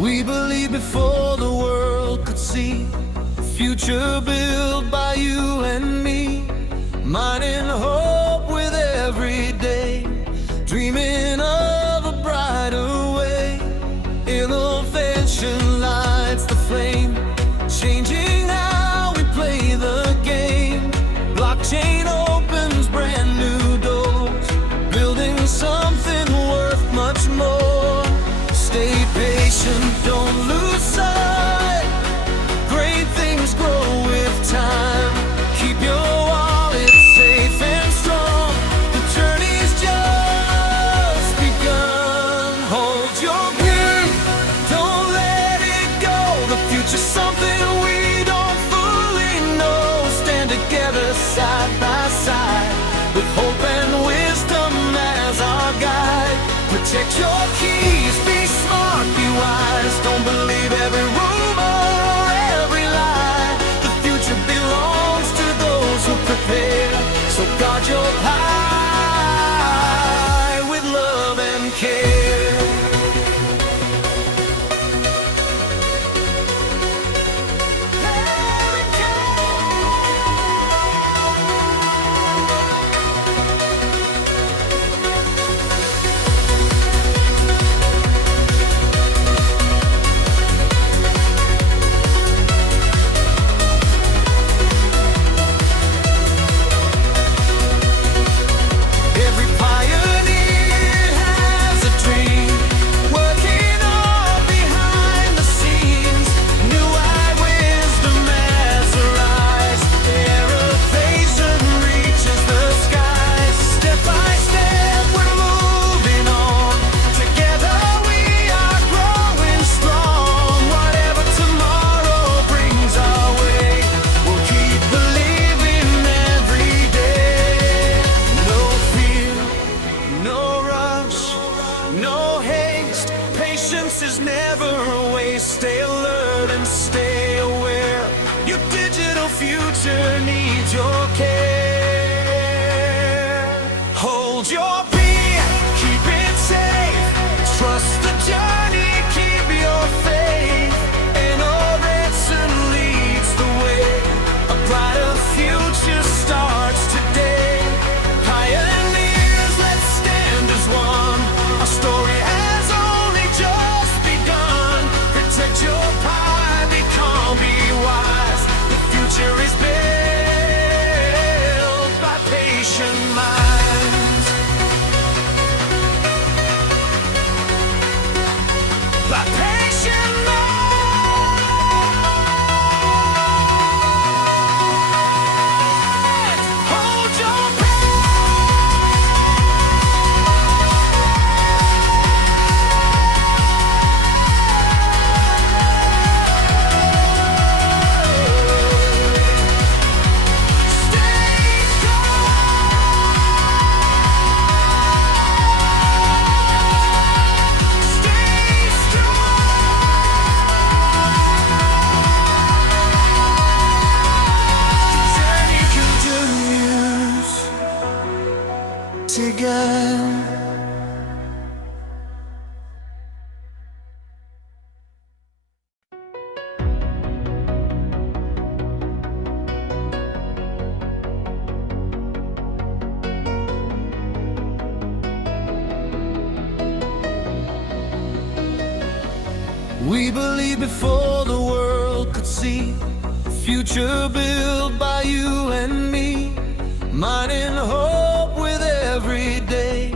We believe before the world could see a future built by you and me, mining hope with every day, dreaming of a brighter way. Innovation lights the flame, changing how we play the game. Blockchain opens brand new doors, building something worth much more. Stay patient, don't lose sight. Great things grow with time. Keep your wallet safe and strong. The journey's just begun. Hold your breath, don't let it go. The future's something we don't fully know. Stand together side by side, with hope and wisdom as our guide. Protect your keys, be smart, be wise. Don't believe every rumor or every lie. The future belongs to those who prepare. So guard your pie with love and care. Is never a waste. Stay alert and stay aware. Your digital future needs your care. Hold your beat, keep it safe. Trust the journey, keep your faith. Innovation leads the way. A brighter future starts today. Pioneers, let's stand as one. Our story has only just begun. Protect your pie, be calm, be wise. The future is built by patient minds. By patient minds. Hold your together. We believe before the world could see a future built by you and me, mining hope with every day,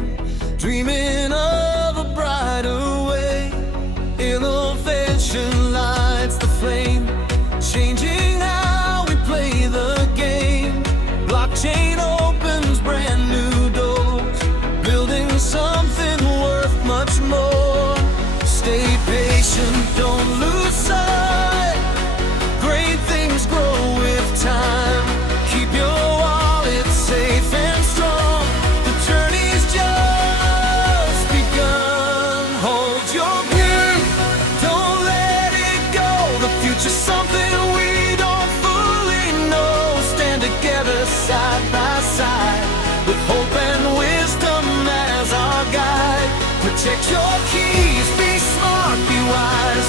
dreaming of a brighter way. Innovation lights the flame, changing how we play the game. Blockchain opens brand new doors, building something worth much more. Stay patient, don't lose sight. Great things grow with time. Keep your wallet safe and strong. The journey's just begun. Hold your breath, don't let it go. The future's something we don't fully know. Stand together side by side, with hope and wisdom as our guide. Protect your keys, be smart, be wise.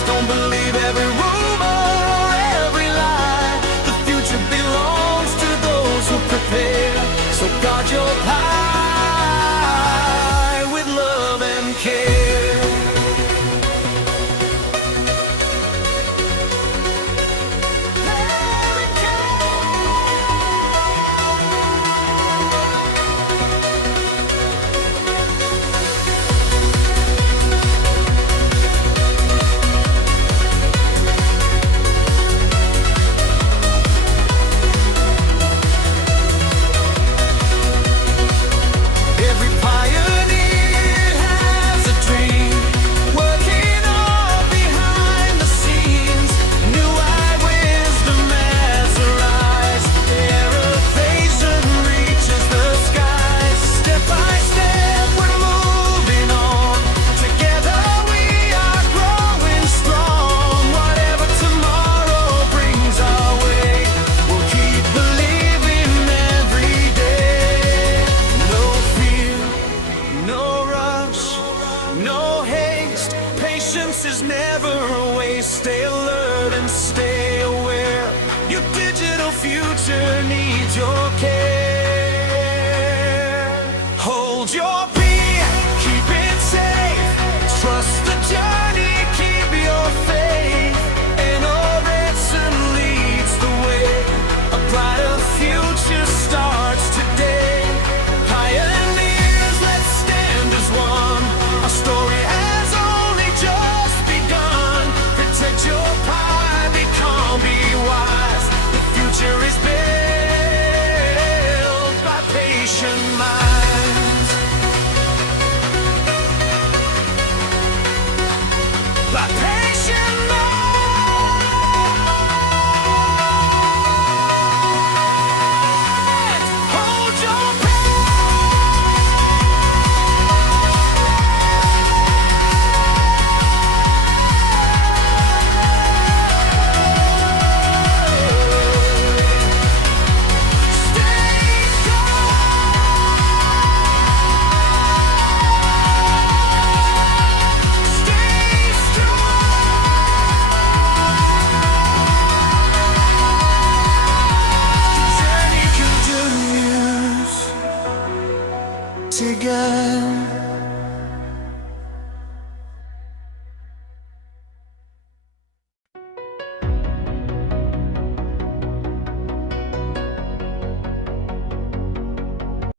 guard your pie with love and care. Every pioneer has a dream, working on behind the scenes. New eye wisdom as their eyes, their equation reaches the skies. Step by step we're moving on, together we are growing strong. Whatever tomorrow brings our way, we'll keep believing every day. No fear, no rush, no haste. Patience is never a waste. Stay alert and stay aware. Your digital future needs your care. Hold your beat, keep it safe. Trust the journey, keep your faith. Innovation leads the way. A brighter future starts today. Pioneers, let's stand as one. Our story has only just begun. Protect your pride, be calm, be wise. The future is built by patient minds. By patient